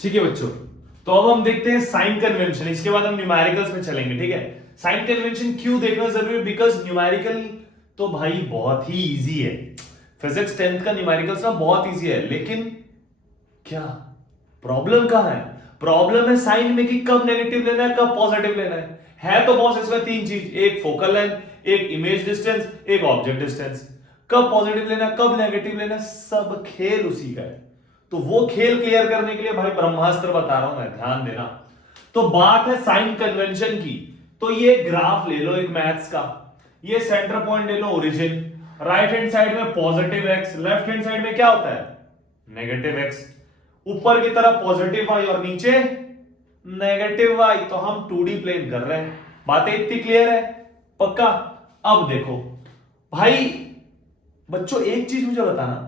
ठीक है बच्चों, तो अब हम देखते हैं साइन कन्वेंशन, इसके बाद हम न्यूमेरिकल्स में चलेंगे। ठीक है, साइन कन्वेंशन क्यों देखना जरूरी है? बिकॉज न्यूमेरिकल तो भाई बहुत ही इजी है, फिजिक्स 10th का न्यूमेरिकल्स ना बहुत इजी है, लेकिन क्या प्रॉब्लम कहां है? प्रॉब्लम है साइन में कि कब नेगेटिव लेना है, कब पॉजिटिव लेना है तो बॉस इसमें तीन चीज, एक फोकल लेंथ, एक इमेज डिस्टेंस, एक ऑब्जेक्ट डिस्टेंस। कब पॉजिटिव लेना है, कब नेगेटिव लेना है, सब खेल उसी का है। तो वो खेल क्लियर करने के लिए भाई ब्रह्मास्त्र बता रहा हूं मैं, ध्यान देना। तो बात है साइन कन्वेंशन की, तो ये ग्राफ ले लो एक मैथ्स का, ये सेंटर पॉइंट ले लो ओरिजिन, राइट हैंड साइड में positive x, left hand side में क्या होता है नेगेटिव एक्स, ऊपर की तरफ पॉजिटिव वाई और नीचे नेगेटिव वाई। तो हम 2D प्लेन कर रहे हैं, बातें इतनी क्लियर है? पक्का? अब देखो भाई बच्चों, एक चीज मुझे बताना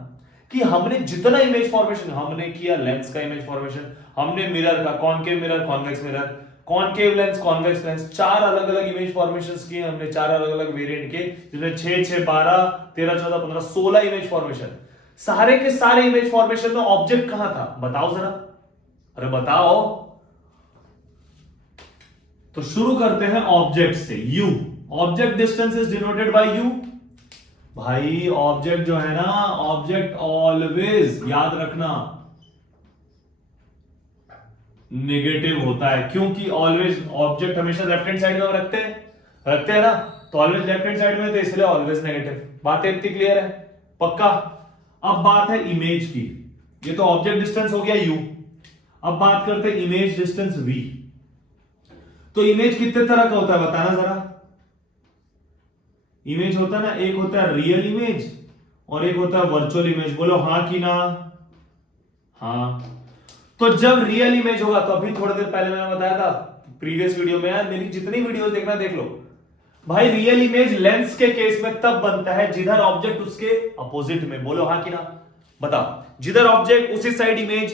कि हमने जितना इमेज फॉर्मेशन हमने किया, लेंस का इमेज फॉर्मेशन हमने, मिरर का, concave mirror, convex mirror, concave lens, convex lens, चार अलग अलग इमेज फॉर्मेशंस किए हमने, चार अलग अलग वेरिएंट के, जिसमें 6 6 12 13 14 15 16 इमेज फॉर्मेशन। सारे के सारे इमेज फॉर्मेशन में ऑब्जेक्ट कहां था बताओ जरा, अरे बताओ। तो शुरू करते हैं ऑब्जेक्ट से, you, object distance is denoted by you. भाई ऑब्जेक्ट जो है ना, ऑब्जेक्ट ऑलवेज याद रखना नेगेटिव होता है, क्योंकि ऑलवेज ऑब्जेक्ट हमेशा लेफ्ट हैंड साइड में हम रखते हैं ना, तो ऑलवेज लेफ्ट हैंड साइड में, तो इसलिए ऑलवेज नेगेटिव। बातें इतनी क्लियर है? पक्का? अब बात है इमेज की, ये तो ऑब्जेक्ट डिस्टेंस हो गया u, अब बात करते हैं इमेज डिस्टेंस v। तो इमेज कितने तरह का होता है बताना जरा। इमेज होता है ना, एक होता है रियल इमेज और एक होता है वर्चुअल इमेज, बोलो हां कि ना? हाँ। तो जब रियल इमेज होगा, तो अभी थोड़ी देर पहले मैंने बताया था प्रीवियस वीडियो में, यार मेरी जितनी वीडियोस देखना देख लो भाई, रियल इमेज लेंस के केस में तब बनता है जिधर ऑब्जेक्ट उसके अपोजिट में, बोलो हाँ कि ना? बताओ, जिधर ऑब्जेक्ट उसी साइड इमेज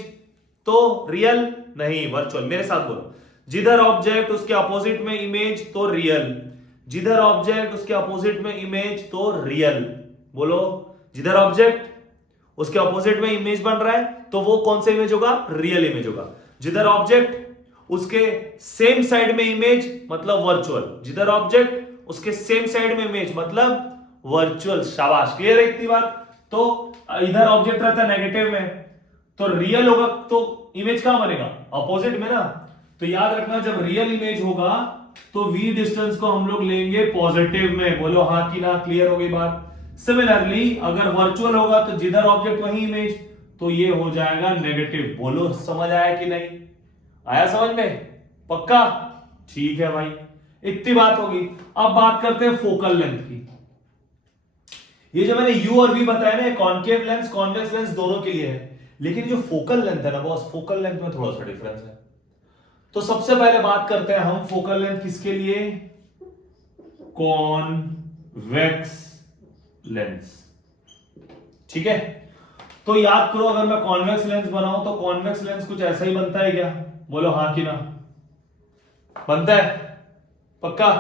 तो रियल, नहीं वर्चुअल, मेरे साथ बोलो, जिधर ऑब्जेक्ट उसके अपोजिट में इमेज तो रियल, जिधर ऑब्जेक्ट उसके अपोजिट में इमेज तो रियल, बोलो जिधर ऑब्जेक्ट उसके अपोजिट में इमेज बन रहा है तो वो कौन सा इमेज होगा? रियल इमेज होगा। जिधर ऑब्जेक्ट उसके सेम साइड में इमेज मतलब वर्चुअल, जिधर ऑब्जेक्ट उसके सेम साइड में इमेज मतलब वर्चुअल। शाबाश, क्लियर है इतनी बात? तो इधर ऑब्जेक्ट रहता है नेगेटिव में, तो रियल होगा तो इमेज कहां बनेगा? अपोजिट में ना। तो याद रखना, जब रियल इमेज होगा तो v डिस्टेंस को हम लोग लेंगे पॉजिटिव में, बोलो हाँ कि ना? क्लियर हो गई बात? सिमिलरली अगर वर्चुअल होगा तो जिधर ऑब्जेक्ट वही इमेज, तो ये हो जाएगा नेगेटिव। बोलो समझ आया कि नहीं आया समझ में? पक्का? ठीक है भाई, इतनी बात होगी। अब बात करते हैं फोकल लेंथ की। ये जो मैंने u और v बताया ना, कॉनकेव लेंस कॉन्वेक्स लेंस दोनों के लिए है, लेकिन जो फोकल लेंथ है ना बॉस, फोकल लेंथ में थोड़ा सा डिफरेंस है। तो सबसे पहले बात करते हैं हम फोकल लेंथ किसके लिए? Convex lens. ठीक है, तो याद करो, अगर मैं कॉन्वेक्स लेंस बनाऊं तो कॉन्वेक्स लेंस कुछ ऐसा ही बनता है क्या? बोलो हाँ कि ना? बनता है? पक्का?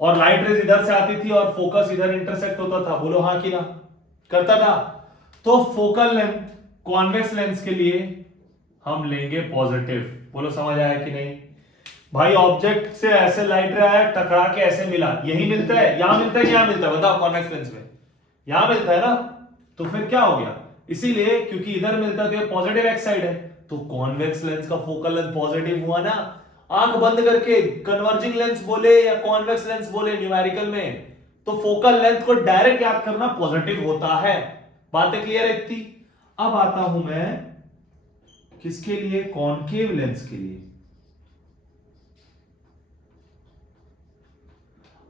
और लाइट रेज इधर से आती थी और फोकस इधर इंटरसेक्ट होता था, बोलो हाँ कि ना? करता था। तो फोकल लेंथ कॉन्वेक्स लेंस के लिए हम लेंगे पॉजिटिव। बोलो समझ आया कि नहीं? भाई ऑब्जेक्ट से ऐसे लाइट रे आया, टकरा के ऐसे मिला, यही मिलता है, यहां मिलता है कि यहां मिलता है? बताओ, कॉन्वेक्स लेंस में यहां मिलता है ना, तो फिर क्या हो गया? इसीलिए क्योंकि इधर मिलता है तो ये पॉजिटिव एक्स साइड है, तो कॉन्वेक्स लेंस का फोकल लेंथ पॉजिटिव हुआ ना। आंख बंद करके कन्वर्जिंग लेंस बोले या कॉन्वेक्स लेंस बोले न्यूमेरिकल में, तो फोकल लेंथ को डायरेक्ट याद करना पॉजिटिव होता है। बातें क्लियर है इतनी? अब आता हूं मैं किसके लिए? कॉनकेव लेंस के लिए।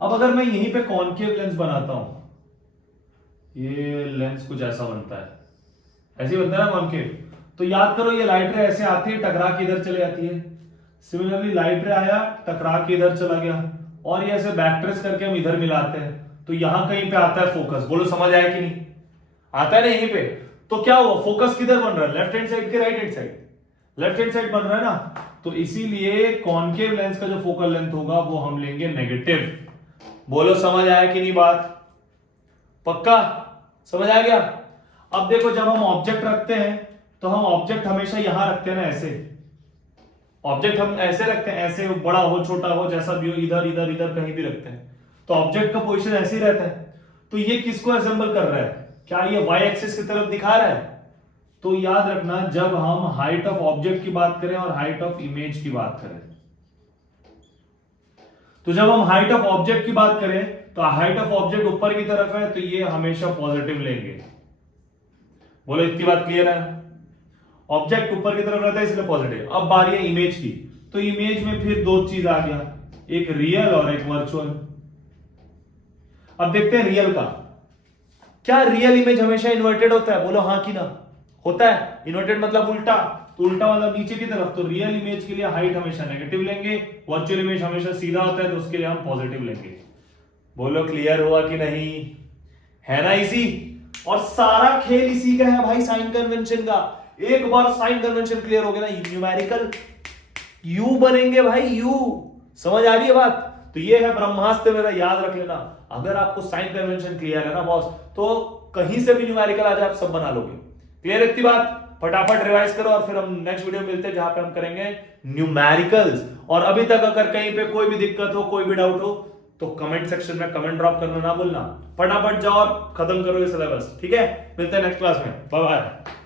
अब अगर मैं यहीं पे कॉनकेव लेंस बनाता हूं, ये लेंस कुछ ऐसा बनता है, ऐसे ही बनता है ना कॉनकेव, तो याद करो ये लाइट रे ऐसे आती है, टकरा के इधर चले जाती है। सिमिलरली लाइट रे आया, टकरा के इधर चला गया, और ये ऐसे बैक ट्रेस करके हम इधर मिलाते हैं, तो यहां कहीं पे आता है फोकस। बोलो समझ आया कि नहीं? आता है ना यहीं पे? तो क्या हुआ? फोकस किधर बन रहा है? लेफ्ट हैंड साइड के right hand side? Left hand side बन रहा है ना, तो इसीलिए कॉनकेव लेंस का जो फोकल लेंथ होगा वो हम लेंगे नेगेटिव। बोलो समझ आया कि नहीं बात? पक्का? समझ आ गया? अब देखो, जब हम ऑब्जेक्ट रखते हैं तो हम ऑब्जेक्ट हमेशा यहां रखते हैं ना, ऐसे, ऑब्जेक्ट हम ऐसे रखते हैं, ऐसे बड़ा हो छोटा हो जैसा भी हो, इधर इधर इधर कहीं भी रखते हैं, तो ऑब्जेक्ट का पोजीशन ऐसे ही रहता है। तो ये किसको असेंबल कर रहा है? क्या ये वाई एक्सिस की तरफ दिखा रहा है? तो याद रखना, जब हम हाइट ऑफ ऑब्जेक्ट की बात करें और हाइट ऑफ इमेज की बात करें, तो जब हम हाइट ऑफ ऑब्जेक्ट की बात करें तो हाइट ऑफ ऑब्जेक्ट ऊपर की तरफ है, तो ये हमेशा पॉजिटिव लेंगे। बोलो इतनी बात क्लियर है? ऑब्जेक्ट ऊपर की तरफ रहता है इसलिए पॉजिटिव। अब बारी है इमेज की, तो इमेज में फिर दो चीज आ गया, एक रियल और एक वर्चुअल। अब देखते हैं रियल का। क्या रियल इमेज हमेशा इन्वर्टेड होता है? बोलो हाँ कि ना। होता है। इन्वर्टेड मतलब उल्टा, तो उल्टा मतलब नीचे की तरफ। तो रियल इमेज के लिए हाइट हमेशा नेगेटिव लेंगे, वर्चुअल इमेज हमेशा सीधा होता है तो उसके लिए हम पॉजिटिव लेंगे। बोलो क्लियर हुआ कि नहीं? है ना इसी? और सारा खेल इसी का है भाई, साइन कन्वेंशन का। एक बार साइन कन्वेंशन क्लियर हो गया ना, न्यूमेरिकल यू बनेंगे भाई, यू। समझ आ रही है बात? तो ये है ब्रह्मास्त्र मेरा, याद रख लेना। अगर आपको साइन कन्वेंशन क्लियर है ना बॉस, तो कहीं से भी न्यूमेरिकल आ जाए आप सब बना लोगे। क्लियर इतनी बात? फटाफट रिवाइज करो और फिर हम नेक्स्ट वीडियो मिलते हैं जहां पे हम करेंगे न्यूमेरिकल्स। और अभी तक अगर कहीं पे कोई भी दिक्कत हो, कोई भी डाउट हो, तो कमेंट सेक्शन में कमेंट ड्रॉप करना ना भूलना। फटाफट जाओ और खत्म करो ये सिलेबस, ठीक है? मिलते हैं नेक्स्ट क्लास में, बाय बाय।